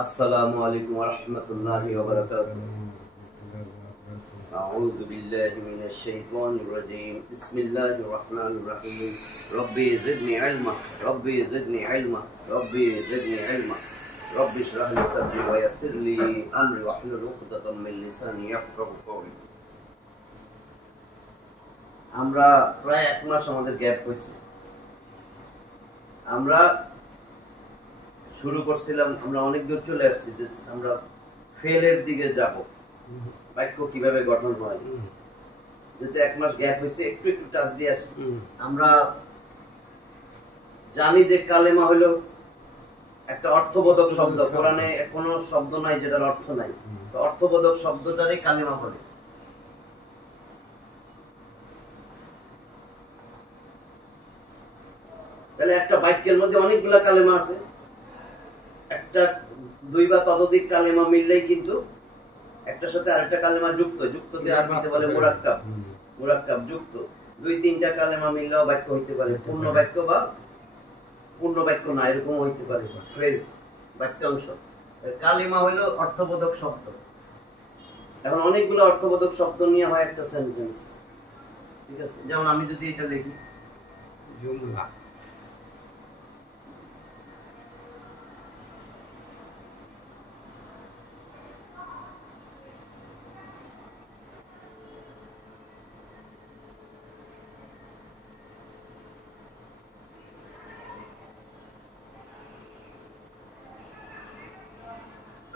अस्सलामु अलैकुम वरहमतुल्लाहि वबरकातुह। अऊज़ु बिल्लाहि मिनश शैतानिर रजीम। बिस्मिल्लाहिर रहमानिर रहीम। रब्बी ज़िदनी इल्मा, रब्बी ज़िदनी इल्मा, रब्बी ज़िदनी इल्मा, रब्बि इश्रह ली सदरी व यस्सिर ली अमरी वहलुल उक़दतम मिन लिसानी याफ़क़हू क़ौली। আমরা প্রায় এক মাস আমাদের গ্যাপ হয়েছে। আমরা শুরু করছিলাম, আমরা অনেক দূর চলে আসছি যে আমরা ফেলের দিকে যাব, বাক্য কিভাবে গঠন হয়। যেহেতু এক মাস গ্যাপ হয়েছে, একটু একটু টাচ দিয়ে আসি। আমরা জানি যে কালেমা হলো একটা অর্থবোধক শব্দ। কোরআনে কোনো শব্দ নাই যেটার অর্থ নাই, তো অর্থবোধক শব্দটারই কালেমা বলে। তাহলে একটা বাক্যের মধ্যে অনেকগুলা কালেমা আছে, একটা দুই বা ততোধিক কালেমা মিললেই কিন্তু একটার সাথে আরেকটা কালেমা যুক্ত। যুক্তকে আরবিতে বলে মুরাক্কাব। মুরাক্কাব যুক্ত। দুই তিনটা কালেমা মিললেও বাক্য হইতে পারে পূর্ণ বাক্য বা পূর্ণ বাক্য না, এরকম হইতে পারে ফ্রেজ, বাক্যাংশ। কালেমা হলো অর্থবোধক শব্দ। এখন অনেকগুলো অর্থবোধক শব্দ নিয়ে হয় একটা সেন্টেন্স, ঠিক আছে? যেমন আমি যদি এটা লিখি জুমলা,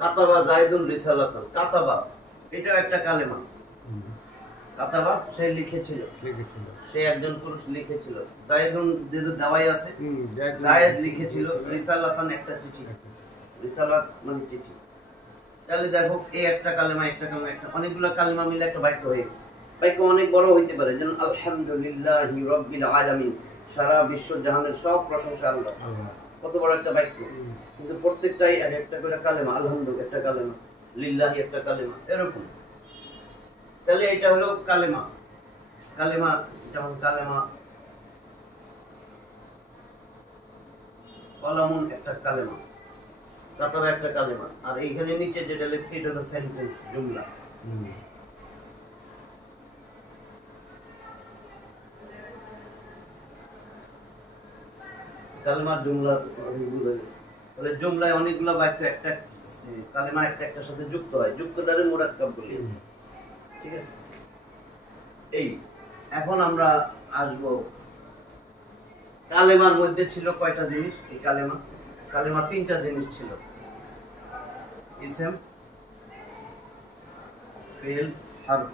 কাতাবা জাইদুন রিসালাতান। কাতাবা এটাও একটা কালেমা। কাতাবা সে লিখেছিল, সে একজন পুরুষ লিখেছিল। জাইদুন যেহেতু দাওয়াই আছে, জায়েদ লিখেছিল। রিসালাতান একটা চিঠি, রিসালাত মানে চিঠি। তাহলে দেখো এই একটা কালেমা, একটা কালেমা, একটা অনেকগুলো কালেমা মিলে একটা বাক্য হয়ে গেছে। বাক্য অনেক বড় হইতে পারে, যেমন আলহামদুলিল্লাহি রাব্বিল আলামিন, সারা বিশ্ব জাহানের সব প্রশংসা আল্লাহ। কত বড় একটা বাক্য, কিন্তু প্রত্যেকটাই এক একটা করে কালেমা। আলহামদুলিল্লাহ একটা কালেমা, লিল্লাহি একটা কালেমা, এরকম। তাহলে এটা হলো কালেমা। কালেমা যেমন কালেমা কলামুন একটা কালেমা, কাতাবা একটা কালেমা। আর এইখানে নিচে যেটা লিখছি এটা হলো সেন্টেন্স, জুমলা। কালেমার জুমলা বুঝা গেছে। তাহলে জুমলায় অনেকগুলো বাক্য একটা কালেমা একটা একটার সাথে যুক্ত হয়, যুক্তটারে মুরাক্কাব বলি, ঠিক আছে? এই এখন আমরা আসবো কালেমার মধ্যে ছিল কয়টা জিনিস। এই কালেমা তিনটা জিনিস ছিল, ইসম, ফেল, হরফ।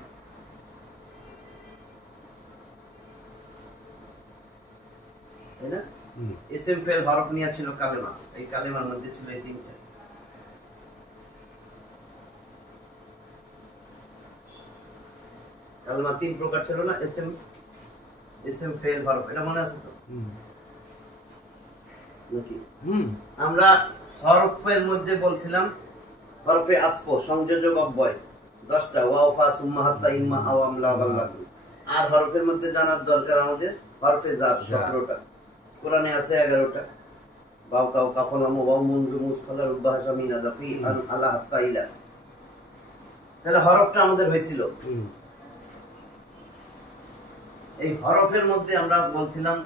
তাই না? ইসম, ফেল, হরফ নিয়ে ছিল কালেমা। এই কালেমার মধ্যে ছিল এই তিনটা। কালেমা তিন প্রকার ছিল না? ইসম, ফেল, হরফ। এটা মনে আছে তো নাকি? আমরা হরফের মধ্যে বলছিলাম হরফে আতফ, সংযোজক অব্যয় 10টা, ওয়াও, ফা, সুম্মা, হাত্তা, ইম্মা, আও, আম, লা, বাল, লাকুম। আর হরফের মধ্যে জানার দরকার আমাদের হরফে জার 17টা, কোরআনে আছে 11টা। বাও, তাও, কাফ, লাম, ওয়াও, মুনজু, মুসখালা, রুব্বা, হাশা, মিন, আদাফি, আন, আলা, হাত্তা, ইলা। তাহলে হরফটা আমাদের হয়েছিল। এই হরফের মধ্যে আমরা বলছিলাম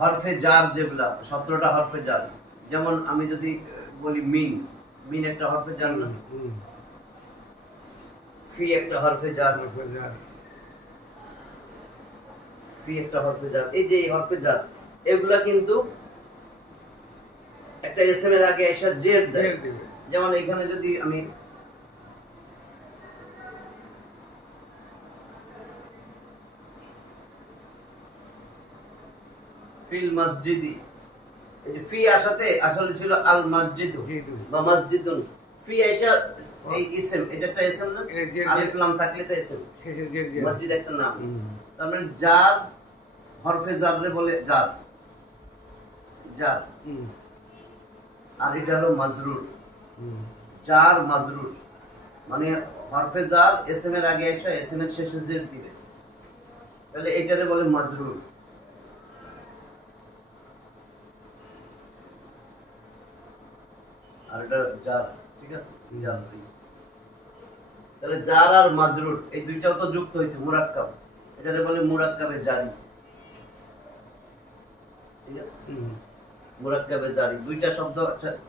হরফে জার যেগুলা 17টা হরফে জার। যেমন আমি যদি বলি মিন একটা হরফে জার না? ফি একটা হরফে জার, ফি একটা হরফে জার। এই যে এই হরফে জার, এগুলা কিন্তু একটা এসএম এর আগে এসে জের দেয়। যেমন এখানে যদি আমি ফিল মসজিদি, এই যে ফি আসাতে আসলে ছিল আল মসজিদু বা মসজিদুন। ফি আইসা এই ইসম, এটা একটা ইসম না? আলিফ লাম থাকলে তো ইসম, মসজিদ একটা নাম। তার মানে জার, হরফে জাররে বলে জার, জার। আর এটা হলো মাজরুর, জার মাজরুর। মানে হরফে জার ইসম এর আগে আইসা ইসম এর শেষে জের দিবে, তাহলে এটারে বলে মাজরুর। আর এটা জার, ঠিক আছে, জার। তাহলে জার আর মাজরুর এই দুইটাও তো যুক্ত হয়েছে, মুরাক্কাব, এটারে বলে মুরাক্কাবে জারি, ঠিক আছে, মুরাক্কাবে জারি। দুইটা শব্দ,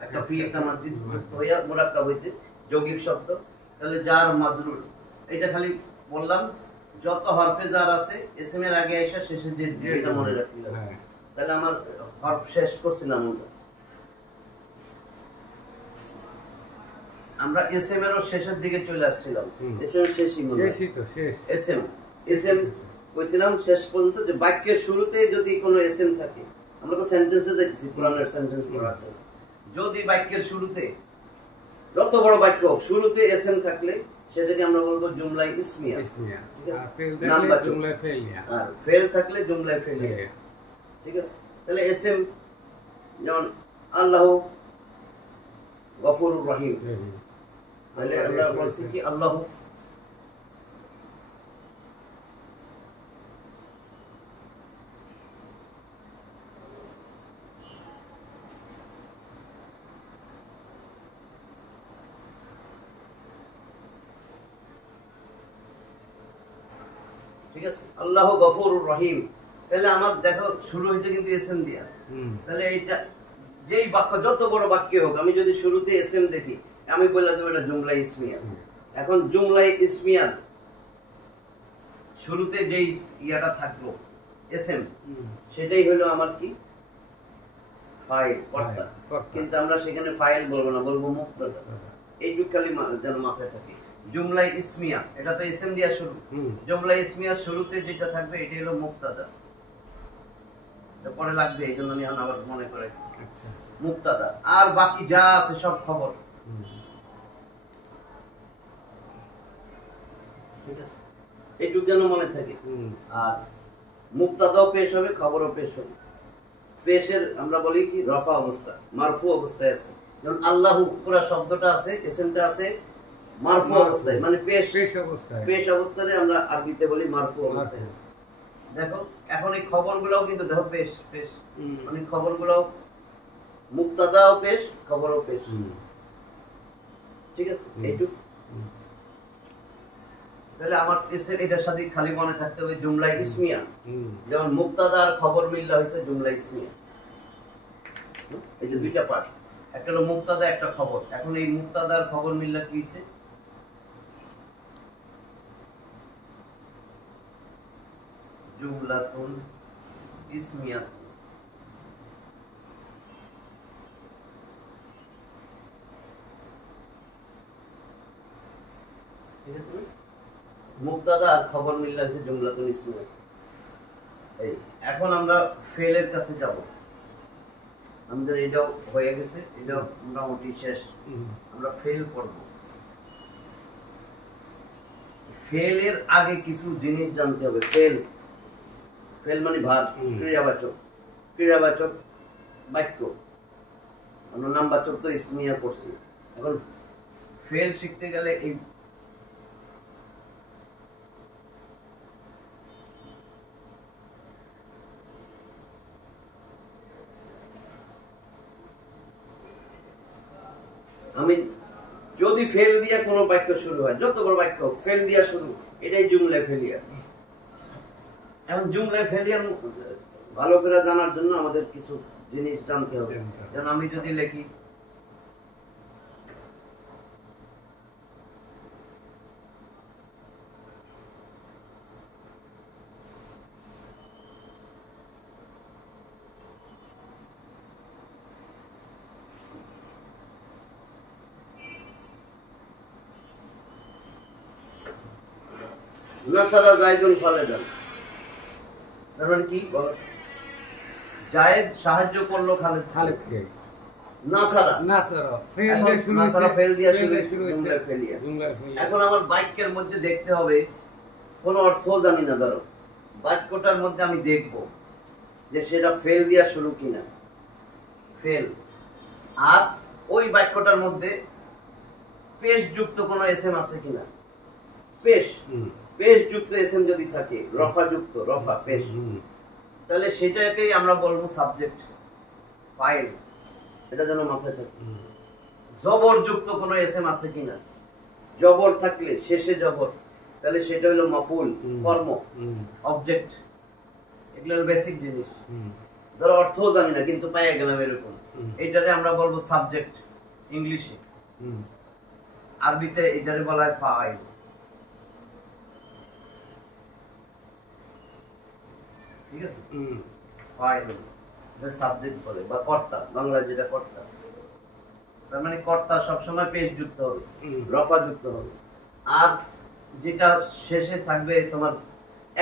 একটা ফি একটা মাজি যুক্ত হইয়া মুরাক্কাব হয়েছে, যৌগিক শব্দ। তাহলে জার মাজরুর এটা খালি বললাম, যত হরফে জার আছে ইসম এর আগে আইসা শেষে যে এটা মনে রাখতে হবে। তাহলে আমার হরফ শেষ করছিলাম আমরা এসএম এর শেষের দিকে চলে আসছিলাম। এসএম শেষই তো শেষ। এসএম কইছিলাম শেষ পর্যন্ত, যে বাক্যের শুরুতে যদি কোনো এসএম থাকে, আমরা তো সেন্টেন্সে যাইতেছি কোরআনের সেন্টেন্স পড়ার জন্য, যদি বাক্যের শুরুতে যত বড় বাক্য হোক শুরুতে এসএম থাকলে সেটাকে আমরা বলবো জুমলা ইসমিয়া, ঠিক আছে, নামবাচক। জুমলা ফেলিয়া, আর ফেল থাকলে জুমলা ফেলিয়া, ঠিক আছে। তাহলে এসএম যেমন আল্লাহু গফুরুর রহিম, তাহলে আমরা বলছি কি আল্লাহ, ঠিক আছে, আল্লাহ গফুরুর রহিম। তাহলে আমার দেখো শুরু হয়েছে কিন্তু এসএম দিয়া। তাহলে এইটা যেই বাক্য যত বড় বাক্য হোক, আমি যদি শুরুতে এসএম দেখি, আমি বললাম এটা জুমলা ইসমিয়া। এখন জুমলা ইসমিয়ার শুরুতে যেই ইয়াটা থাকলো এসএম, সেটাই হলো আমার কি ফাইল, কর্তা। কিন্তু আমরা সেখানে ফাইল বলবো না, বলবো মুক্তাদা। এইটুক খালি যেন মাথায় থাকে। জুমলা ইসমিয়া এটা তো এসএম দিয়া শুরু, জুমলা ইসমিয়ার শুরুতে যেটা থাকবে এটা হলো মুক্তাদা। পরে লাগবে, এই জন্য আমি আবার মনে করে মুক্তাদা, আর বাকি যা আছে সব খবর, ঠিক আছে, এইটুক যেন মনে থাকে। আর মুক্তাদাও পেশ হবে, খবরও পেশ হবে। পেশের আমরা বলি কি রফা অবস্থা, মারফু অবস্থায় আছে। যেমন আল্লাহু পুরো শব্দটা আছে, এসএমটা আছে মারফু অবস্থায়, মানে পেশ অবস্থায়। পেশ অবস্থায় আমরা আরবিতে বলি মারফু অবস্থায় আছে। দেখো এখন এই খবরগুলোও কিন্তু দেখো পেশ পেশ, মানে খবরগুলোও মুক্তাদাও পেশ, খবরও পেশ, ঠিক আছে, এইটুক। তাহলে আমার এটার সাথে খালি মনে থাকতে হবে জুমলা ইসমিয়া। যেমন মুক্তাদা আর খবর মিল্লা হয়েছে জুমলা ইসমিয়া। এই যে দুইটা পার্ট, একটা হলো মুক্তাদা, একটা খবর। এখন এই মুক্তাদা আর খবর মিল্লা কি হয়েছে? জুমলাতুন ইসমিয়া। ঠিক আছে, মুক্তাদা আর খবর মিললে হচ্ছে জুমলাতুন ইসমিয়া। এই এখন আমরা ফেলের কাছে যাব। আমাদের এটাও হয়ে গেছে, এটাও মোটামুটি শেষ। আমরা ফেল করব। ফেলের আগে কিছু জিনিস জানতে হবে। ফেল, ফেল মানে ভার্ব, ক্রিয়াবাচক, ক্রিয়াবাচক বাক্য। আমরা নামবাচক তো ইসমিয়া করছি। এখন ফেল শিখতে গেলে এই আমি যদি ফেল দিয়ে কোনো বাক্য শুরু হয়, যত বড় বাক্য ফেল দিয়া শুরু, এটাই জুমলা ফেলিয়ার। এখন জুমলা ফেলিয়ার ভালো করে জানার জন্য আমাদের কিছু জিনিস জানতে হবে। যেমন আমি যদি লিখি নাসারা জায়েদুন খালেদান, তার মানে কি বলো? জায়েদ সাহায্য করলো খালেদকে। এখন আমার বাক্যের মধ্যে দেখতে হবে, কোন অর্থ জানি না, ধরো বাক্যটার মধ্যে আমি দেখব যে সেটা ফেল দিয়া শুরু কিনা, ফেল, আর ওই বাক্যটার মধ্যে পেশ যুক্ত কোন এসএম আছে কিনা। পেশ, পেশ যুক্ত এসএম যদি থাকে, রফা যুক্ত, রফা পেশ, তাহলে সেটাকেই আমরা বলবো সাবজেক্ট, ফাইল। এটা যেন মাথায় থাকে। জবরযুক্ত কোনো এসএম আছে কিনা, জবর থাকলে শেষে জবর, তাহলে সেটা হলো মাফুল, কর্ম, অবজেক্ট। এগুলো হলো বেসিক জিনিস। ধরো অর্থও জানি না কিন্তু পাইয়া গেলাম এরকম, এইটারে আমরা বলবো সাবজেক্ট ইংলিশে, আরবিতে এটারে বলা হয় ফাইল। ঠিক আছে, ফাইল সাবজেক্ট বলে, বা কর্তা, বাংলায় যেটা কর্তা। তার মানে কর্তা সবসময় পেশ যুক্ত হবে, রফা যুক্ত হবে। আর যেটা শেষে থাকবে তোমার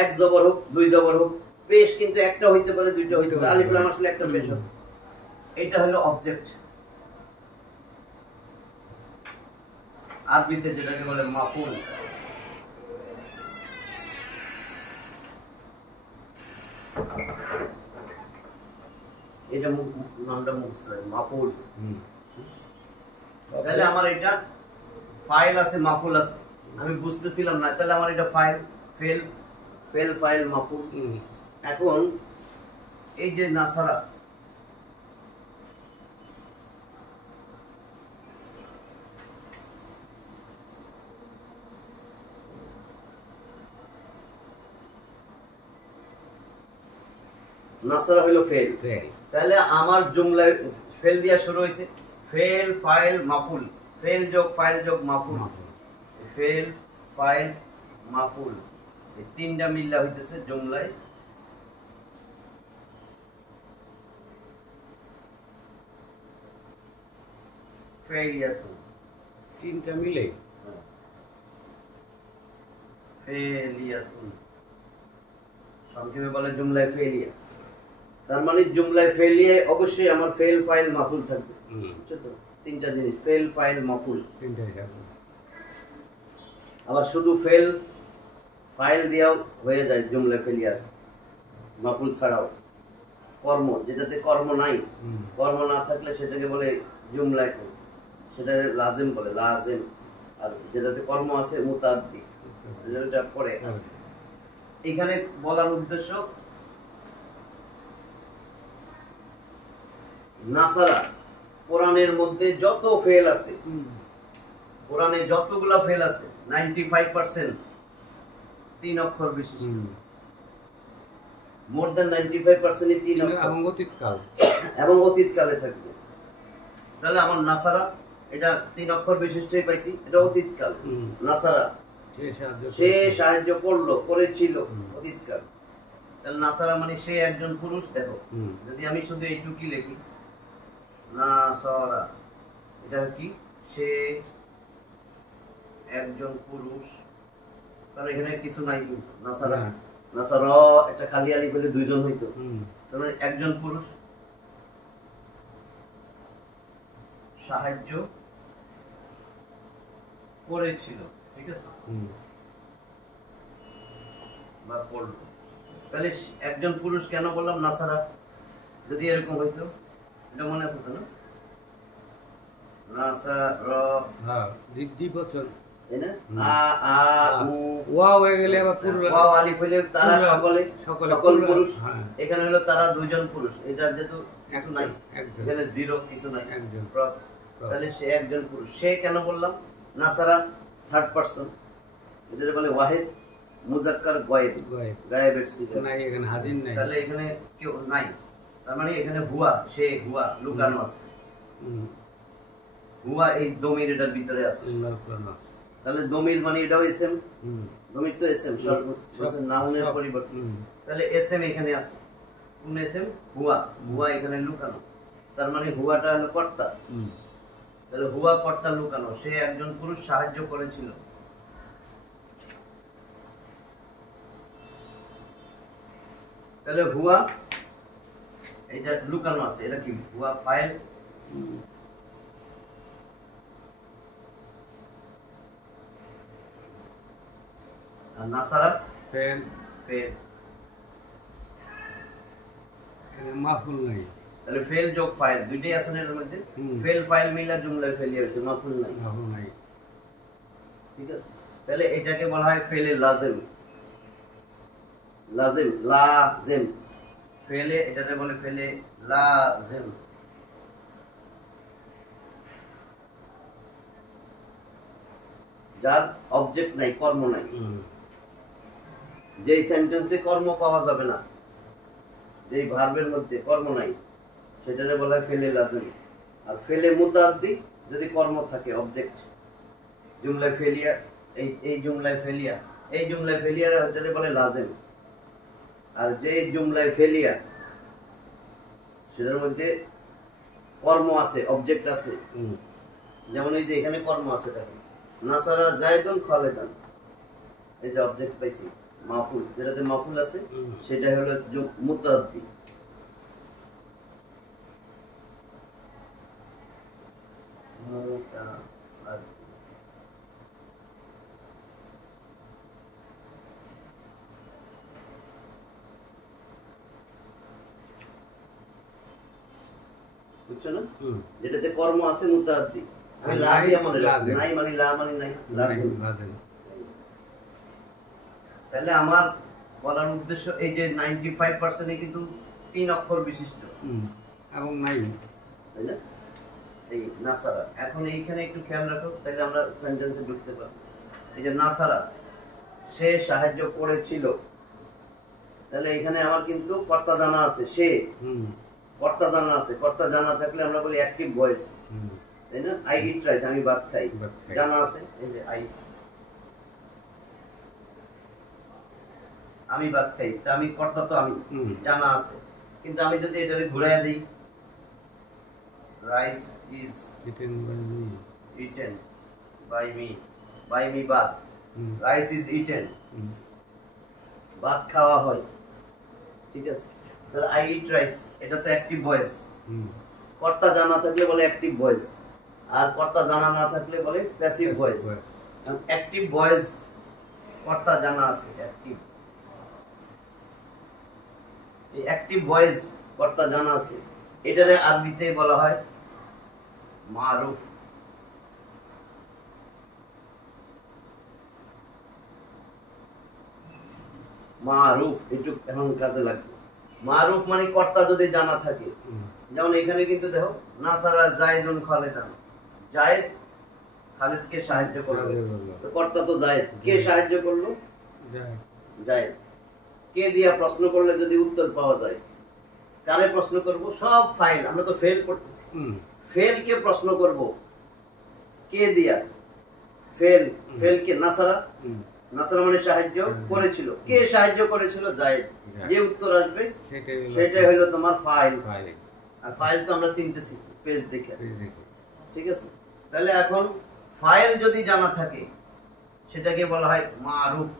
এক জবর হোক দুই জবর হোক, পেশ কিন্তু একটা হইতে পারে দুইটা হইতে পারে, আলিফ লাম আসলে একটা পেশ হবে। এটা হলো অবজেক্ট, আরবিতে যেটাকে বলে মাফুল। এটা নামটা মুখস্থ হয়, মাফুল। তাহলে আমার এটা ফাইল আছে, মাফুল আছে, আমি বুঝতেছিলাম না, তাহলে আমার এটা ফাইল, ফেল, ফেল, ফাইল, মাফুল। এখন এই যে নাসারা, নাসারা হলো ফেল। তাহলে আমার জুমলায় ফেল দিয়া শুরু হয়েছে, ফেল, ফাইল, মাফুল, ফেল যোগ ফাইল যোগ মাফুল, ফেল, ফাইল, মাফুল, এই তিনটা মিল্লা হইতেছে জুমলায় ফেলিয়াতুন। তিনটা মিলে ফেলিয়াতুন সংক্ষেপে বলে জুমলায় ফেলিয়া। তার মানে জুমলায় ফেলিয়ে অবশ্যই আমার ফেল, ফাইল, মাফুল থাকবে। বুঝছো তো, তিনটা জিনিস, ফেল, ফাইল, মাফুল, তিনটাই থাকবে। আবার শুধু ফেল, ফাইল দিয়েও হয়ে যায় জুমলায় ফেলিয়ার, মাফুল ছাড়াও। কর্ম, যেটাতে কর্ম নাই, কর্ম না থাকলে সেটাকে বলে জুমলায়, সেটা লাজেম বলে, লাজেম। আর যেটাতে কর্ম আছে মুতাআদ্দি, যেটা পরে। এখানে বলার উদ্দেশ্য, নাসারা কোরআনের মধ্যে যত ফেল আছে, কোরআনে যতগুলা ফেল আছে 95% 3 অক্ষর বিশিষ্ট, মোর দ্যান 95% 3 অক্ষর, এবং অতীতকালে থাকবে। তাহলে আমার নাসারা এটা 3 অক্ষর বিশিষ্টই পাইছি, এটা অতীতকাল। নাসারা সে সাহায্য করলো, করেছিল, অতীতকাল। তাহলে নাসারা মানে সে একজন পুরুষ। দেখো যদি আমি শুধু এইটুকি লিখি, নাসারা, এটা কি, সে একজন পুরুষ, কারণ এখানে কিছু নাই কিন্তু। নাসারা, নাসারা একটা খালি আলিফ হলে দুইজন হইতো, তার মানে একজন পুরুষ সাহায্য করেছিল। ঠিক আছে, বা করলো। তাহলে একজন পুরুষ কেন বললাম নাসারা? যদি এরকম হইতো, এটা মনে আছে তো না, নাসারা, হ্যাঁ, দ্বিবচন, তাই না? আ আ উ ওয়া হয়ে গেলে আবার পুরো ওয়া আলিফ হইলে তারা সকলে, সকল পুরুষ। এখানে হলো তারা দুইজন পুরুষ, এটা যেহেতু কিছু নাই, এখানে জিরো, কিছু নাই, একজন ক্রস। তাহলে সে একজন পুরুষ। সে কেন বললাম? নাসারা থার্ড পারসন, এটা বলে ওয়াহিদ মুজাক্কার গায়েব, গায়েবের সিগা নাই, এখানে হাজির নাই, তাহলে এখানে কেউ নাই। তার মানে এখানে হুয়া, সে হুয়া লুকানো আছে, হুয়া এই দমির এটার ভিতরে আছে। তাহলে দমির মানে এটাও এসএম, দমির তো এসএম, সর্বশেষ নাউনের পরিবর্তন। তাহলে এসএম এখানে আছে, কোন এসএম? হুয়া, হুয়া এখানে লুকানো। তার মানে হুয়াটা হলো কর্তা। তাহলে হুয়া কর্তা লুকানো, সে একজন পুরুষ সাহায্য করেছিল। তাহলে হুয়া এটা লুকানো আছে, এটা কি? হুয়া ফাইল, আর নাসারা ফেল, ফেল, মাফুল নাই। তাহলে ফেল যোগ ফাইল দুইটাই আছে না এর মধ্যে, ফেল ফাইল মিলা জুমলায় ফেলিয়ে হয়েছে, মাফুল নাই, মাফুল নাই। ঠিক আছে, তাহলে এটাকে বলা হয় ফেলে লাজেম, লাজেম, লাজেম, ফেলে এটাকে বলে ফেলে লাজেম। যার অবজেক্ট নাই, কর্ম নাই, যেই সেন্টেন্সে কর্ম পাওয়া যাবে না, যেই ভার্বের মধ্যে কর্ম নাই, সেটারে বলা হয় ফেলে লাজেম। আর ফেলে মুতাআদ্দি যদি কর্ম থাকে, অবজেক্ট, জুমলায় ফেলিয়া, এই জুমলায় ফেলিয়া, এই জুমলায় ফেলিয়ার ওটারে বলে লাজেম। আর যেই জুমলায় ফেলিয়া সেটার মধ্যে কর্ম আছে, অবজেক্ট আছে, যেমন এই যে এখানে কর্ম আছে, দেখেন নাসারা জায়দুন খালেদান, এই যে অবজেক্ট পাইছি মাফুল, যেটাতে মাফুল আছে সেটা হলো মুতাআদ্দি। বুঝছো না? যেটাতে কর্ম আছে মুতাআদ্দি। আমি লা দিয়া মনে রাখছি, নাই মানে লা মানে নাই, লাজিম। তাহলে আমার বলার উদ্দেশ্য এই যে 95% কিন্তু 3 অক্ষর বিশিষ্ট এবং নাই, তাই না? এই নাসারা। এখন এইখানে একটু খেয়াল রাখো, তাহলে আমরা সেন্টেন্সে ঢুকতে পারবো। এই যে নাসারা, সে সাহায্য করেছিল, তাহলে এখানে আমার কিন্তু কর্তা জানা আছে, সে কর্তা জানা আছে। কর্তা জানা থাকলে আমরা বলি অ্যাক্টিভ ভয়েস, তাই না? আই ইট রাইস, আমি ভাত খাই, জানা আছে। এই যে আমি ভাত খাই, তা আমি কর্তা, তো আমি জানা আছে। কিন্তু আমি যদি এটাকে ঘুরাইয়া দিই, rice is eaten by me, ভাত, রাইস ইজ ইটেন, ভাত খাওয়া হয়, ঠিক আছে? তাহলে আই ইট রাইস, এটা তো অ্যাক্টিভ ভয়েস। কর্তা জানা থাকলে বলে অ্যাক্টিভ ভয়েস, আর কর্তা জানা না থাকলে বলে প্যাসিভ ভয়েস। অ্যাক্টিভ ভয়েস কর্তা জানা আছে, অ্যাক্টিভ, এই অ্যাক্টিভ ভয়েস কর্তা জানা আছে, এটারে আরবিতে বলা হয় মারুফ। মারুফ একটু এখন কাজে লাগবে। মারুফ মানে কর্তা যদি জানা থাকে, যেমন এখানে কিন্তু দেখো নাসারা জায়েদুন খালেদান, জায়েদ খালেদকে সাহায্য করলো, তো কর্তা তো জায়েদ, কে সাহায্য করলো? জায়েদ। কে দিয়া প্রশ্ন করলে যদি উত্তর পাওয়া যায়, কারে প্রশ্ন করব? সব ফাইল, আমরা তো ফেল করতেছি, ফেল কে প্রশ্ন করব, কে দিয়া? ফেল, ফেল কে? নাসারা, নাসারা মানে সাহায্য করেছিল, কে সাহায্য করেছিল? জায়েদ। যে উত্তর আসবে সেটাই হলো তোমার ফাইল। আর ফাইল তো আমরা চিনতেছি পেজ দেখে, ঠিক আছে? তাহলে এখন ফাইল যদি জানা থাকে সেটাকে বলা হয় মারুফ।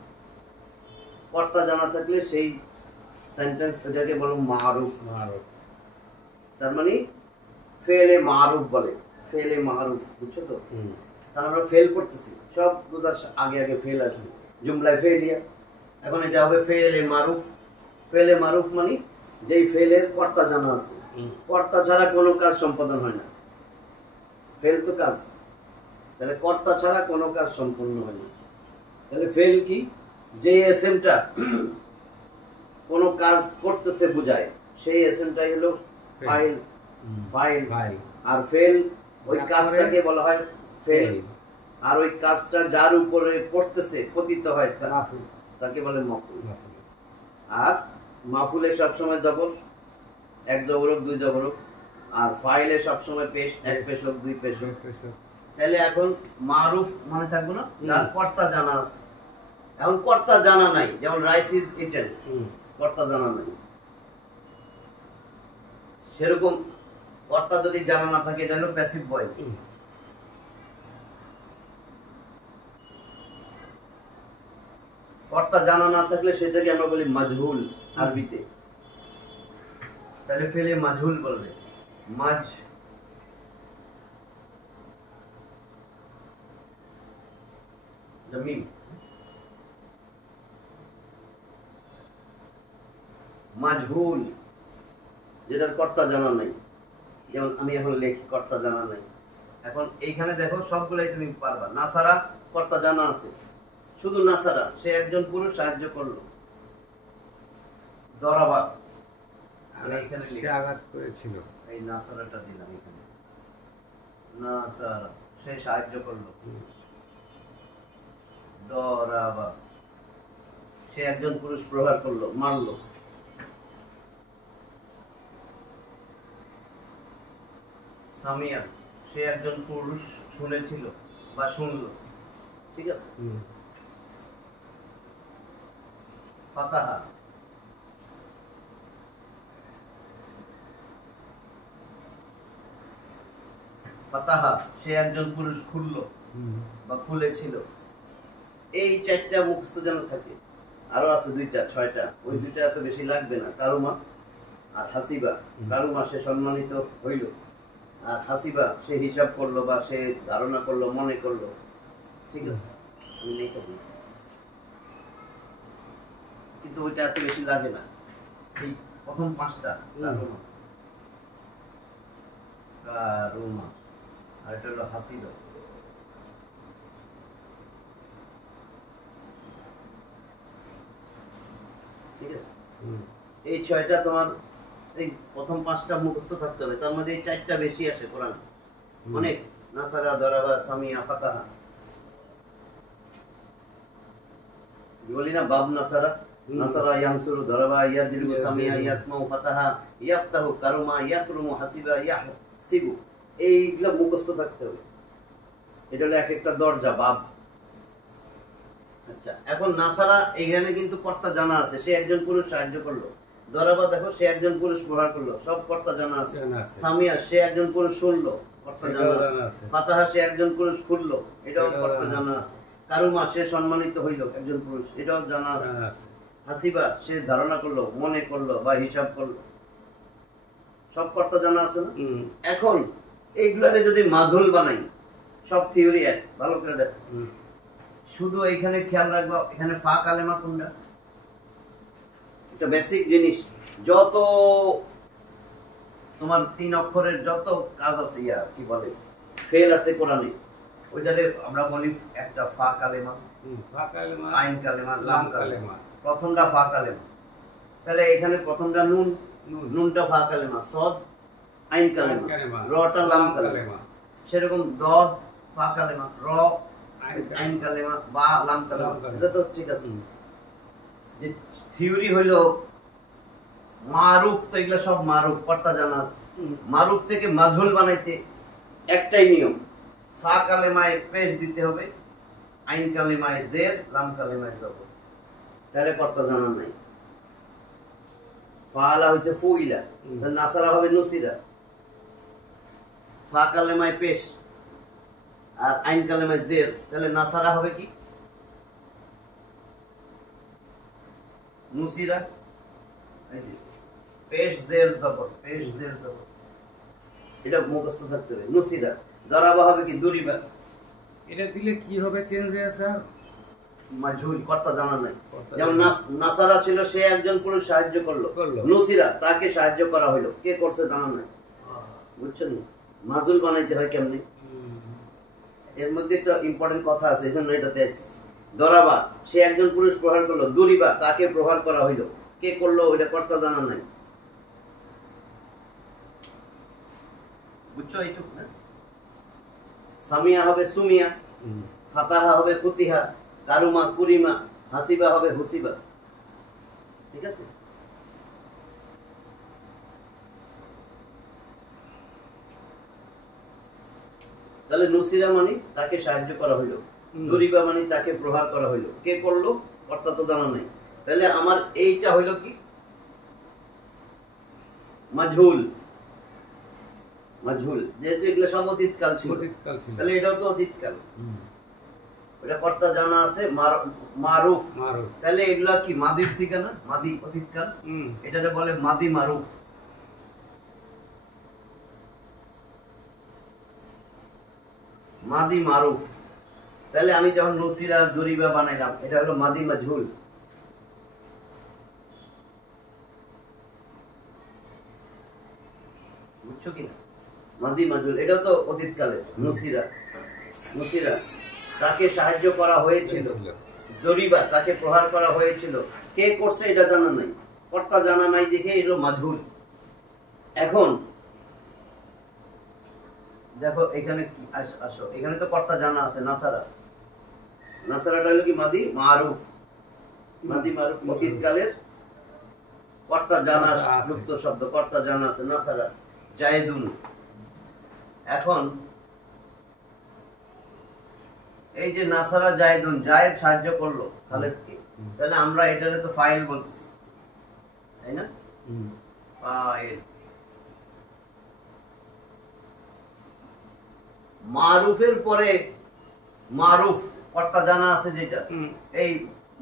কর্তা জানা থাকলে সেই সেন্টেন্স এটাকে বলো মারুফ। তার মানে ফেলে মারুফ বলে, ফেলে মারুফ, বুঝছো তো? কারণ আমরা ফেল করতেছি, সব বোঝার আগে আগে ফেল আসবে, জুমলায় ফেলিয়া। এখন এটা হবে ফেলে মারুফ। ফেলে মারুফ মানে যেই ফেলের কর্তা জানা আছে, কর্তা ছাড়া কোনো কাজ সম্পাদন হয় না। ফেল তো কাজ, তাহলে কর্তা ছাড়া কোনো কাজ সম্পন্ন হয় না। তাহলে ফেল কি? যে এসএমটা কোনো কাজ করতেছে বোঝায়, সেই এসএমটাই হলো ফাইল। ফাইল আর ফেল, ওই কাজটাকে বলা হয় ফেল। আর ওই কাজটা যার উপরে পড়তেছে, পতিত হয়, তাকে বলে মাফুল। আর মাফুলে সবসময় জবর, এক জবর হোক, দুই জবর হোক। আর ফাইলে সবসময় পেশ, এক পেশ হোক, দুই পেশ হোক। তাহলে এখন মারুফ মানে থাকবো না, যার কর্তা জানা আছে। এখন কর্তা জানা নাই, যেমন রাইস ইজ ইটেন, কর্তা জানা নাই। সেরকম কর্তা যদি জানা না থাকে, এটা হলো প্যাসিভ ভয়েস। কর্তা জানা না থাকলে সেটাকে আমরা বলি মাজহুল আরবিতে। তাহলে ফেলে মাজহুল বলবে, মাজ মিম, মাজহুল যেটার কর্তা জানা নাই। যেমন আমি এখন লেখি কর্তা জানা নাই। এখন এইখানে দেখো সবগুলাই তুমি পারবা। নাসারা কর্তা জানা আছে, শুধু নাসারা, সে একজন পুরুষ সাহায্য করলো। দরাবা, এখানে সে আঘাত করেছিল, এই নাসারাটা দিলাম এখানে। নাসারা সে সাহায্য করলো। দরাবা, সে একজন পুরুষ প্রহার করলো, মারলো। সামিয়া, সে একজন পুরুষ শুনেছিল বা শুনলো। ঠিক আছে। ফাতাহা, ফাতাহা, সে একজন পুরুষ খুললো বা খুলেছিল। এই চারটা মুখস্থ যেন থাকে। আরো আছে দুইটা, ছয়টা, ওই দুইটা এত বেশি লাগবে না। কারুমা আর হাসিবা। কারুমা, সে সম্মানিত হইল, আর হাসিবা, সে হিসাব করলো বা সে ধারণা করলো, মনে করলো। ঠিক আছে, আমি লিখে দিই, কিন্তু ওইটা এত বেশি লাগে না। এই প্রথম পাঁচটা কারুমা, কারুমা, আর এটা হলো হাসিবা। ঠিক আছে, এই ছয়টা তোমার, এই প্রথম পাঁচটা মুখস্থ থাকতে হবে। তার মধ্যে এই চারটা বেশি আসে কোরআন অনেক। নাসারা, দরাবা, সামিয়া, ফাতাহা। বলি না বাব নাসারা, নাসারা ইয়ানসুরু, দরাবা ইয়াদিলু, সামিয়া ইয়াসমাউ, ফাতাহা ইয়াফতাহু, কারুমা ইয়াকরুমু, হাসিবা ইয়াহসিবু। এইগুলো মুখস্থ থাকতে হবে। এটা হলো এক একটা দরজা, বাব। আচ্ছা, এখন নাসারা, এখানে কিন্তু কর্তা জানা আছে, সে একজন পুরুষ সাহায্য করলো। দরাবা, দেখো, সে একজন পুরুষ প্রহার করলো, সব কর্তা জানা আছে। সামিয়া, সে একজন পুরুষ শুনলো, কর্তা জানা আছে। ফাতাহা, সে একজন পুরুষ খুললো, এটাও কর্তা জানা আছে। কারুমা, সে সম্মানিত হইল, একজন পুরুষ, এটাও জানা আছে। হাসিবা, সে ধারণা করলো, মনে করলো বা হিসাব করলো, সব কর্তা জানা আছে না? এখন এইগুলারে যদি মাজহুল বানাই, সব থিওরি এক, ভালো করে দেখো। শুধু এইখানে খেয়াল রাখবা, এখানে ফা কালেমা কোনটা, এটা বেসিক জিনিস। যত তোমার 3 অক্ষরের যত কাজ আছে, কি বলে, ফেল আছে কোরআনে, ওইটারে আমরা বলি একটা ফা কালেমা, আইন কালেমা, লাম কালেমা। প্রথমটা ফা কালেমা, তাহলে এখানে প্রথমটা নুন, নুনটা ফা কালেমা, সদ আইন কালেমা, রটা লাম কালেমা। সেরকম দদ ফা কালেমা, র আইন কালেমা, বা লাম কালেমা। এটা তো ঠিক আছে। যে থিওরি হইলো মারুফ, তো এগুলো সব মারুফ, কর্তা জানা আছে। মারুফ থেকে মাজহুল বানাইতে একটাই নিয়ম, ফা কালেমায় পেশ দিতে হবে, আইন কালেমায় জের, লাম কালেমায় জবর। তাহলে কর্তা জানা নাই। ফাআলা হচ্ছে ফুইলা, তাহলে নাসারা হবে নুসিরা। ফা কালেমায় পেশ আর আইন কালেমায় জের, তাহলে নাসারা হবে কি? নুসিরা। পেশ জের জবর, পেশ জের জবর, এটা মুখস্থ থাকতে হবে। নুসিরা। দরাবা হবে কি? দুরিবা। এটা দিলে কি হবে চেঞ্জ হয়ে স্যার? মাজহুল, কর্তা জানা নাই। যেমন নাসারা ছিল, সে একজন পুরুষ সাহায্য করলো। নুসিরা, তাকে সাহায্য করা হলো, কে করছে জানা নাই। বুঝছেন? মাজহুল বানাইতে হয় কেমনি? এর মধ্যে একটা ইম্পর্টেন্ট কথা আছে, এই জন্য এটাতে দরাবা, সে একজন পুরুষ প্রহার করলো। দুরিবা, তাকে প্রহার করা হইলো, কে করলো ওইটা কর্তা জানা নাই। বুঝছো এইটুক না? সামিয়া হবে সুমিয়া, ফাতাহা হবে ফুতিহা, কারুমা কুরিমা, হাসিবা হবে হুসিবা। ঠিক আছে? তাহলে নুসিরা মানে তাকে সাহায্য করা হইলো, দুরিবা মানে তাকে প্রহার করা হইলো, কে করলো কর্তা তো জানা নাই। তাহলে আমার এইটা হইলো কি? মাজহুল। মাজহুল, যেহেতু এগুলো সব অতীতকাল ছিল, তাহলে এটাও তো অতীতকাল। এটা কর্তা জানা আছে, মারুফ। তাহলে এগুলা কি মাদির সিগা না? মাদি অতীতকাল, এটাকে বলে মাদি মারুফ। মাদি মারুফ। তাহলে আমি যখন নুসিরা দুরিবা বানাইলাম, এটা হলো মাদি মাজহুল। বুঝছো কিনা? মাদি মাজহুল, এটাও তো অতীতকালের। নুসিরা, নুসিরা, তাকে সাহায্য করা হয়েছিল। জরিবা, তাকে প্রহার করা হয়েছিল, কে করছে এটা জানা নাই, কর্তা জানা নাই, দেখে এলো মাজহুল। এখন দেখো এখানে কি আসো, এখানে তো কর্তা জানা আছে, নাসারা। নাসারাটা হলো কি মাদি মারুফ, মাদি মারুফ অতীতকালের কর্তা জানা লুপ্ত শব্দ, কর্তা জানা আছে নাসারা জায়েদুন। এখন এই যে নাসারা জায়েদুন, জায়েদ সাহায্য করলো খালেদকে, তাহলে আমরা এটারে তো ফাইল বলতেছি, তাই না? ফাইল। মারুফের পরে মারুফ কর্তা জানা আছে যেটা, এই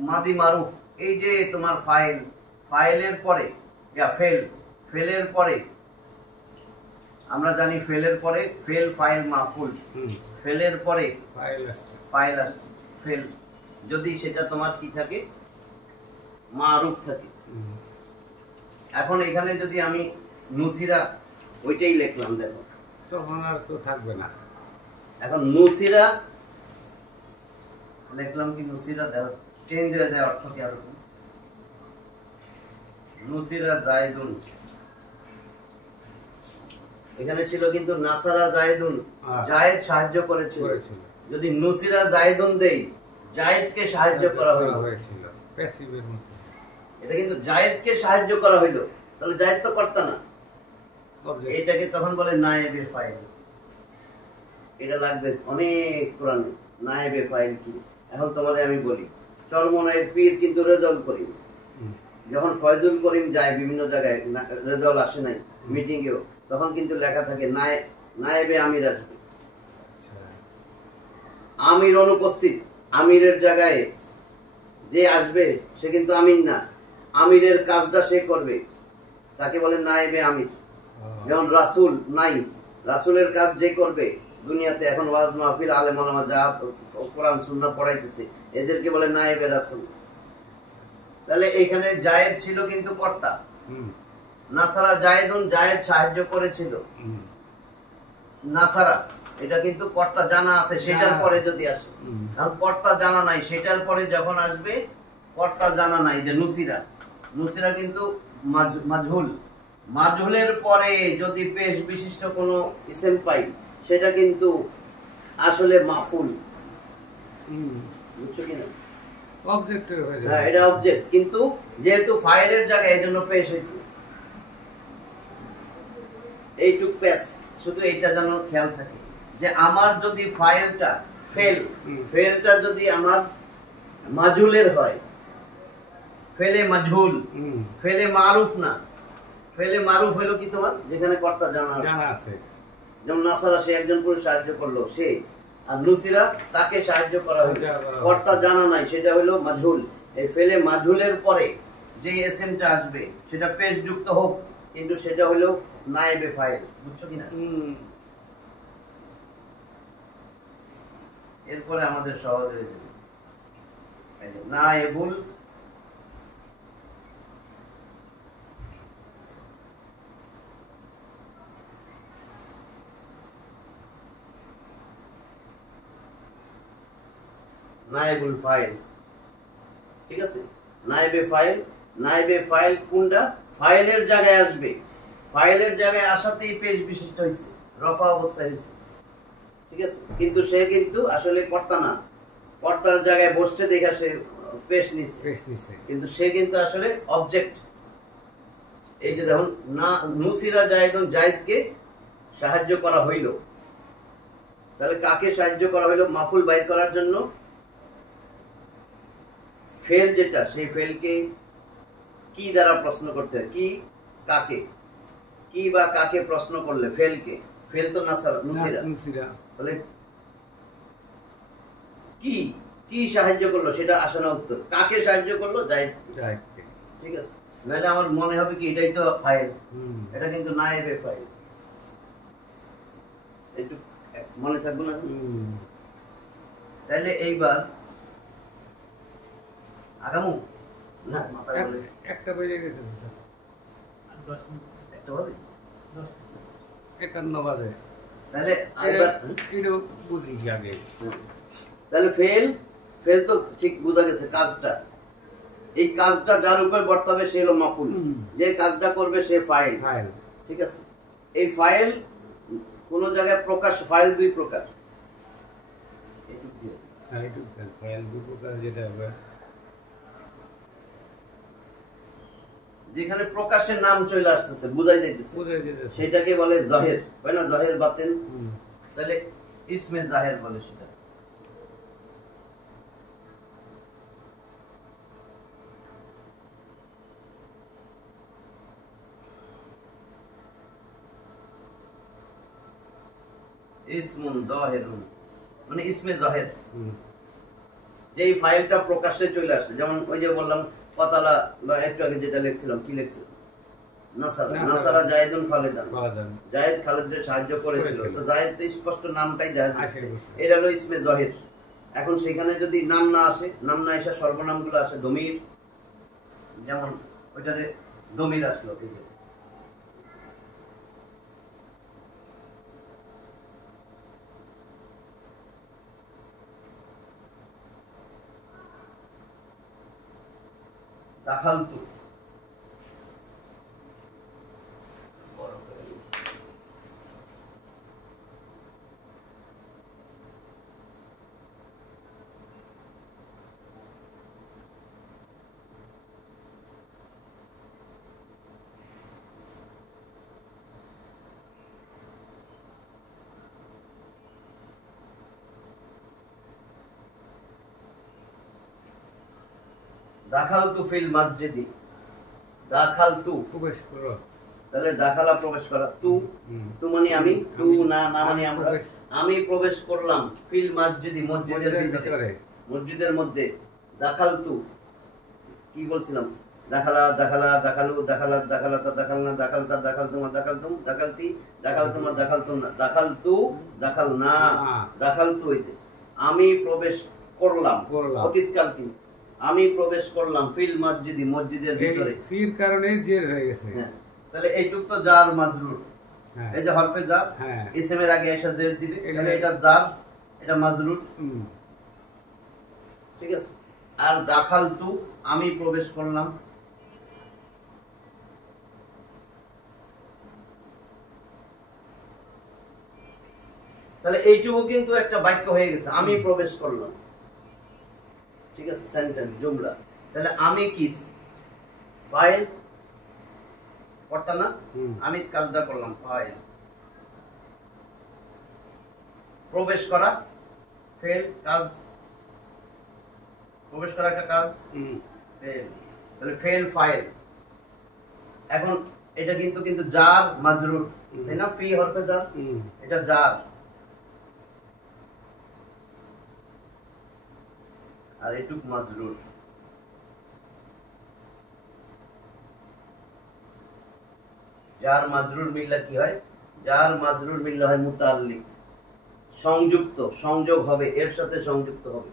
মাদি মারুফ, এই যে তোমার ফাইল, ফাইলের পরে ফেল, ফেলের পরে আমরা জানি ফেলের পরে ফেল ফাইল মাফুল, ফেলের পরে ফাইল আসছে, ফেল যদি সেটা তোমার কি থাকে মারুফ থাকে। এখন এখানে যদি আমি নুসিরা ওইটাই লিখলাম, দেখো তখন আর তো থাকবে না। এখন নুসিরা লিখলাম কি নুসিরা, দেখো চেঞ্জ হয়ে যায় অর্থ কি আর নুসিরা জায়েদুন, এখানে ছিল কিন্তু নাসারা জায়েদুন, জায়েদ সাহায্য করেছিল। যদি নুসিরা জায়েদুন দেই, জায়েদকে সাহায্য করা হয়েছিল, প্যাসিভের মতো। এটা কিন্তু জায়েদকে সাহায্য করা হইলো, তাহলে জায়েদ তো কর্তা না, এটাকে তখন বলে নায়েবে ফাইল। এটা লাগবে অনেক কোরআনে, নায়েবে ফাইল কি। এখন তোমারে আমি বলি, চরমনায়ের পীর কিন্তু রেজাউল করিম, যখন ফয়জুল করিম যায় বিভিন্ন জায়গায়, রেজাউল আসে নাই মিটিংয়েও, তখন কিন্তু লেখা থাকে নায়েবে আমির আসবে, আমির অনুপস্থিত, আমিরের জায়গায় যে আসবে সে কিন্তু আমির না, আমিরের কাজটা সে করবে, তাকে বলে নায়েবে আমির। যেমন রাসূল নাই, রাসূলের কাজ যে করবে দুনিয়াতে, এখন ওয়াজ মাহফিল আলেম ওলামা যা কোরআন সুন্নাহ পড়াইতেছে, এদেরকে বলে নায়েবে রাসূল। তাহলে এখানে জায়েদ ছিল কিন্তু কর্তা, নাসারা জায়েদুন, জায়েদ সাহায্য করেছিল, নাসারা এটা কিন্তু কর্তা জানা আছে, সেটার পরে যদি আসে, কারণ কর্তা জানা নাই, সেটার পরে যখন আসবে কর্তা জানা নাই, যে নুসিরা, নুসিরা কিন্তু মাজহুল, মাজহুলের পরে যদি পেশ বিশিষ্ট কোনো ইসম পাই, সেটা কিন্তু আসলে মাফুল, বুঝছো কিনা? অবজেক্টের হয়ে যায়, হ্যাঁ এটা অবজেক্ট, কিন্তু যেহেতু ফাইলের জায়গায় এজন্য পেশ হয়েছে, এইটুক পেশ, শুধু এইটা যেন খেয়াল থাকে যে আমার যদি ফাইলটা ফেলটা যদি আমার মাজহুলের হয়, ফেলে মাজহুল, ফেলে মারুফ না, ফেলে মারুফ হলো কি তোমার যেখানে কর্তা জানা আছে, যেমন নাসারা সে একজন পুরুষ সাহায্য করলো সে, আর নুসিরা তাকে সাহায্য করা হলো, কর্তা জানা নাই, সেটা হলো মাজহুল। এই ফেলে মাজহুলের পরে যে এসএমটা আসবে সেটা পেশ যুক্ত হোক, কিন্তু সেটা হলো নায়েবে ফাইল, বুঝছো কিনা? এরপরে আমাদের সহজ হয়ে যাবে নায়েবুল নায়েবুল ফাইল, ঠিক আছে? নায়েবে ফাইল, নায়েবে ফাইল কোনটা ফাইলের জায়গায় আসবে, ফাইলের জায়গায় আসাতেই পেশ বিশিষ্ট হয়েছে, রফা অবস্থায় হয়েছে, ঠিক আছে? কিন্তু সে কিন্তু আসলে কর্তা না, কর্তার জায়গায় বসছে দেখা সে পেশ নিচ্ছে, কিন্তু সে কিন্তু আসলে অবজেক্ট। এই যে দেখুন না, নুসিরা জায়েদুন, জায়েদকে সাহায্য করা হইল, তাহলে কাকে সাহায্য করা হইল? মাফুল বাইর করার জন্য ফেল যেটা, সেই ফেলকে কি দ্বারা প্রশ্ন করতে হয়, কি কাকে, কি বা কাকে প্রশ্ন করলে ফেলকে, ফেল তো নুসিরা, তাহলে কি কি সাহায্য করলো সেটা আসে না উত্তর, কাকে সাহায্য করলো? জায়েদকে, ঠিক আছে? নাহলে আমার মনে হবে কি এটাই তো ফাইল, এটা কিন্তু নায়েবে ফাইল, একটু মনে থাকবো না? তাহলে এইবার আগামু না মাথায় বলে একটা বেজে গেছে, একটা বাজে 51 বাজে, তাহলে এটা বুঝি আগে। তাহলে ফেল তো ঠিক বোঝা গেছে কাজটা, এই কাজটা যার উপর বর্তাবে সে হলো মাফুল, যে কাজটা করবে সে ফাইল, ঠিক আছে? এই ফাইল কোন জায়গায় প্রকাশ, ফাইল দুই প্রকার, হ্যাঁ একটু ফাইল দুই প্রকার যেটা হবে যেখানে প্রকাশের নাম চলে আসতেছে বুঝাই যাইতেছে সেটাকে বলে জাহির, হয় না? জাহির বাতিন, তাহলে ইসমে জাহির বলে সেটা। ইসমুন জাহিরুন মানে ইসমে জাহির, যেই ফাইলটা প্রকাশ্যে চলে আসে। যেমন ওই যে বললাম পাতালা বা একটু আগে যেটা লিখছিলাম, কি লিখছিলাম? নাসারা, নাসারা জায়েদুন খালিদান, জায়েদ খালিদকে সাহায্য করেছিল। তো জায়েদ তো স্পষ্ট নামটাই দেখা যাচ্ছে, এটা হলো ইসমে জাহির। এখন সেখানে যদি নাম না আসে, নাম না এসে সর্বনামগুলো আসে দমির, যেমন ওইটারে দমির আসলো, এই যে দাখালতু, দাখালতু ফিল মসজিদি, দাখালতু প্রবেশ করো, তাহলে দাখালা প্রবেশ করা, তু তু মানে আমি, তু না না মানে আমরা। আমি প্রবেশ করলাম ফিল মসজিদি, মসজিদের ভিতরে, মসজিদের মধ্যে। দাখালতু কি বলছিলাম? দাখালা, দাখালা, দাখালু, দাখালা, দাখালাতা, দাখালনা, দাখালতা, দাখালতুমা, দাখালতুম, দাখালতি, দাখালতুমা, দাখালতুমনা, দাখালতু, দাখালনা, দাখালতু। এই যে আমি প্রবেশ করলাম, অতীতকাল কিন্তু আমি প্রবেশ করলাম ফিল মসজিদি, মসজিদের ভিতরে। ফির কারণে জের হয়ে গেছে। হ্যাঁ, তাহলে এইটুক তো জার মাজরুর। এই যে হরফে জার, ইসমের আগে এসে জের দিবে, তাহলে এটা জার, এটা মাজরুর। ঠিক আছে। আর দাখালতু আমি প্রবেশ করলাম, তাহলে এইটুকু কিন্তু একটা বাক্য হয়ে গেছে, আমি প্রবেশ করলাম। ঠিক আছে, সেন্টেন্স, জুমলা। তাহলে আমি কি ফাইল করতাম না, আমি কাজটা করলাম, ফাইল। প্রবেশ করা ফেল, কাজ, প্রবেশ করা একটা কাজ, ফেল। তাহলে ফেল ফাইল। এখন এটা কিন্তু কিন্তু জার মাজরুর, তাই না? ফি হরফে জার, এটা জার, আর এটুক মাজরুর। যার মাজরুর মিললে কি হয়? যার মাজরুর মিললে হয় মুতাআল্লিক, সংযুক্ত, সংযোগ হবে, এর সাথে সংযুক্ত হবে,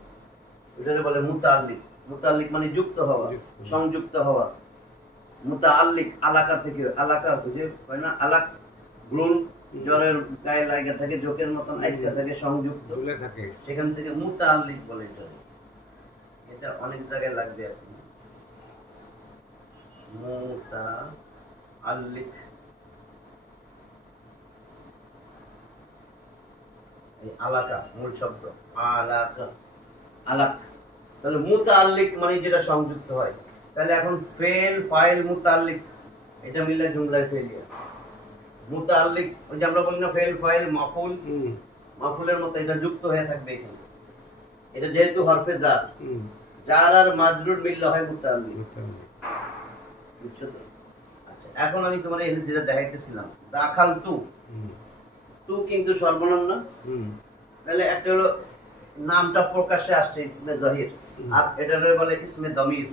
ওটাকে বলে মুতাআল্লিক। মুতাআল্লিক মানে যুক্ত হওয়া, সংযুক্ত হওয়া। মুতাআল্লিক আলাকা থেকে, আলাকা বুঝে হয় না? আলাক গ্লুন জ্বরের গায়ে লাগা থাকে, জোকের মতন আইকা থাকে, সংযুক্ত থাকে, সেখান থেকে মুতাআল্লিক বলে। এটা অনেক জায়গায় লাগবে এখন, মুতাআল্লিক। এই আলাকা মূল শব্দ, আলাকা, আলাক। তাহলে মুতাআল্লিক মানে যেটা সংযুক্ত হয়। তাহলে এখন ফেল ফাইল মুতাআল্লিক, এটা মিললে জুমলায় ফেলিয়া। মুতাআল্লিক ওই যে আমরা বলি না ফেল ফাইল মাফুল, মাফুলের মতো এটা যুক্ত হয়ে থাকবে এখানে। এটা যেহেতু হরফে জার, জার আর মাজরুর মিললে হয় মুতাআল্লিক। বুঝছো তো? আচ্ছা, এখন আমি তোমার এই যেটা দেখাইতেছিলাম, দাখালতু, তু কিন্তু সর্বনাম না? তাহলে একটা হলো নামটা প্রকাশ্যে আসছে ইসমে জাহির, আর এটা বলে ইসমে দমির।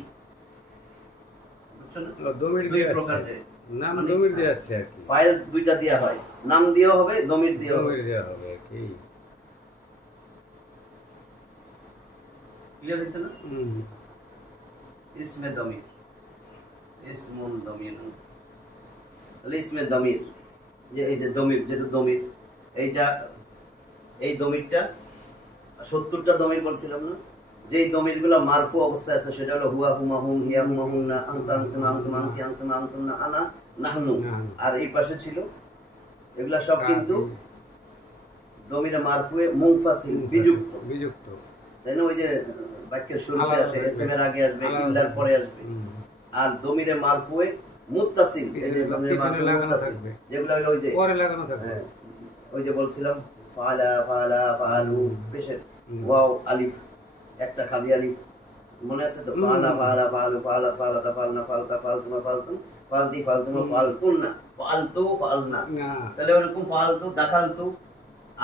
বুঝছো না? দমির দিয়ে আসছে, নাম দমির দিয়ে আসছে আর কি। ফাইল দুইটা দেয়া হয়, নাম দিয়েও হবে, দমির দিয়েও হবে। দমির দেয়া হবে কি? ক্লিয়ার হয়েছে না? ইসমে দমির, ইসমুন দমির। তাহলে ইসমে দমির, যে এই যে দমির, যেটা দমির, এইটা, এই দমিরটা 70টা দমির বলছিলাম না? যেই দমিরগুলো মারফু অবস্থায় আছে সেটা হলো হুয়া, হুমা, হুম, হিয়া, হুমা, হুমনা, আনতা, আনতুমা, আনতুমা, আনতি, আনতুমা, আনতুমনা, আনা, নাহনু। আর এই পাশে ছিল, এগুলা সব কিন্তু দমিরে মারফুয়ে মুনফাসিল, বিযুক্ত, বিযুক্ত। তাই না? ওই যে বাক্যের শুরুতে আসে, এসএম এর আগে আসবে, ইল্লার পরে আসবে। আর দমিরে মারফুয়ে মুত্তাসিল, এই যে দমিরে মারফুয়ে মুত্তাসিল যেগুলো হলো ওই যে পরে লাগানো থাকে, হ্যাঁ ওই যে বলছিলাম ফালা ফালা ফালু পেশের ওয়াও আলিফ, একটা খালি আলিফ মনে আছে তো? ফালা ফালা ফালু ফালা ফালাতা ফালনা ফালতা ফালতুমা ফালতুন ফালতি ফালতুমা ফালতুননা ফালতু ফালনা। তাহলে ওরকম ফালতু দাখালতু,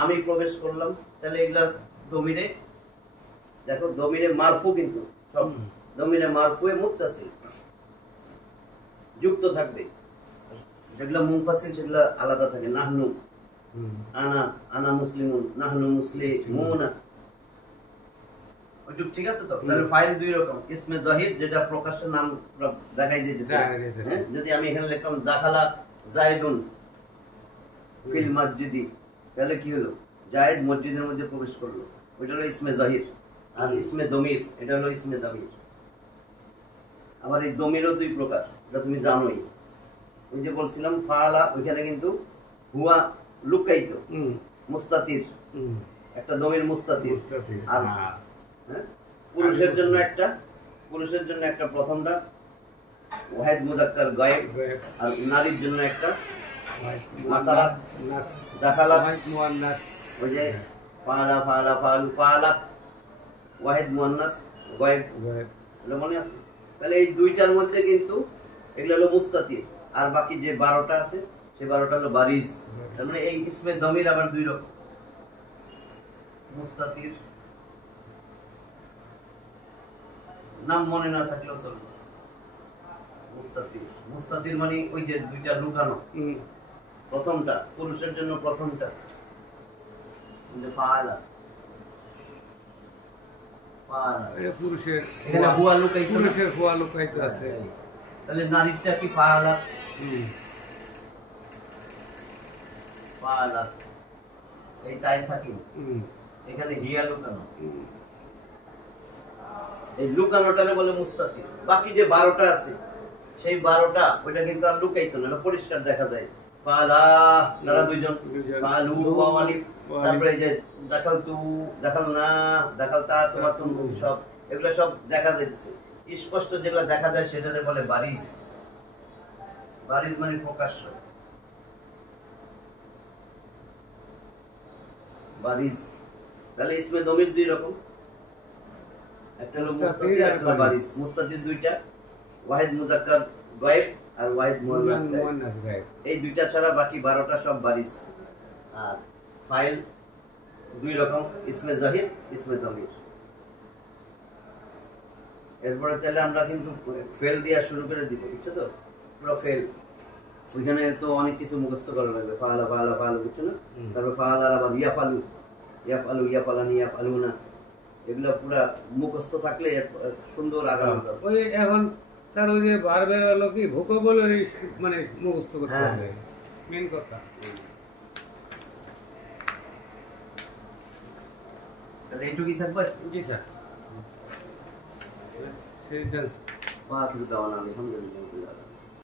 আমি প্রবেশ করলাম। তাহলে এগুলা দমিরে, দেখো দমিরে মারফু, কিন্তু সব দমিরে মারফুয়ে মুত্তাসিল যুক্ত থাকবে। যেগুলা মুনফাসিল সেগুলা আলাদা থাকে। নাহনু, আনা, আনা মুসলিমুন, নাহনু মুসলিমুনা, ওইটুক ঠিক আছে তো? তাহলে ফাইল দুই রকম, ইসমে জাহির যেটা প্রকাশ্য নাম দেখাই যেতেছে, হ্যাঁ? যদি আমি এখানে লিখতাম দাখালা জায়েদুন ফিল মসজিদি, তাহলে কি হলো? জায়েদ মসজিদের মধ্যে প্রবেশ করলো, ওইটা হলো ইসমে জাহির। আর ইসমে দমির, এটা হলো ইসমে দামির। আবার এই দমিরও দুই প্রকার, এটা তুমি জানোই। ওই যে বলছিলাম ফালা, ওইখানে কিন্তু হুয়া লুকাইতো, মুস্তাতির, একটা দমির মুস্তাতির। আর হ্যাঁ, পুরুষের জন্য একটা প্রথমটা ওয়াহিদ মুজাক্কার গায়েব, আর নারীর জন্য একটা মাসারাত দাখালাত মুয়ান্নাস। ওই যে ফালা ফালা ফালু ফালাত ওয়াহিদ মুয়ান্নাস গায়েব, এটা মনে আছে? তাহলে এই দুইটার মধ্যে কিন্তু এগুলো হলো মুস্তাতির, আর বাকি যে 12টা আছে সেই 12টা হলো বারিজ। তার মানে এই ইসমে দমির আবার দুই রকম, মুস্তাতির নাম মনে না থাকলেও চলবে। মুস্তাতির মানে ওই যে দুইটা লুকানো, প্রথমটা পুরুষের জন্য, প্রথমটা ফাআলা ফাআলা, এটা পুরুষের, এখানে হুয়া লুকাইতো, পুরুষের হুয়া লুকাইতো আছে। তাহলে নারীটা কি ফাআলা? ফাআলা, এই তাই সাকিন, এখানে হিয়া লুকানো, এই লুকানোটারে বলে মুস্তাতির। বাকি যে 12টা আছে সেই 12টা ওইটা কিন্তু আর লুকাইতো না, এটা পরিষ্কার দেখা যায়। ফালা, তারা দুইজন, ফালু ওয়া আলিফ, তারপরে যে দাখালতু, দাখালনা, দাখালতা, তোমাতুন, সব এগুলো সব দেখা যাইতেছে স্পষ্ট। যেগুলো দেখা যায় সেটারে বলে বারিজ। বারিজ মানে প্রকাশ্য, বারিজ। তাহলে ইসমে দমির দুই রকম, একটা হলো মুস্তাতির, একটা হলো বারিজ। মুস্তাতির দুইটা, ওয়াহিদ মুজাক্কার গায়েব আর ওয়াহিদ মুয়ান্নাস গায়েব। এই দুইটা ছাড়া বাকি 12টা সব বারিজ। আর ফাইল দুই রকম, ইসমে জাহির, ইসমে দমির। এরপরে তাহলে আমরা কিন্তু ফেল দেওয়া শুরু করে দিব, বুঝছো তো? পুরো ফেল, ওইখানে তো অনেক কিছু মুখস্থ করা লাগবে। ফালা ফালা ফালু, বুঝছো না? তারপর ফালার আবার ইয়াফালু, ইয়াফালু, ইয়াফালানি, ইয়াফালুনা, এগুলো পুরা মুখস্থ থাকলে সুন্দর আগানো যাবে। ওই এখন স্যার ওই যে বারবার হলো কি ভোকাবুলারি মানে মুখস্থ করতে হবে, মেন কথা। তাহলে এইটুকুই থাকবে। জি স্যার, সেই জানছি। আলহামদুলিল্লাহ।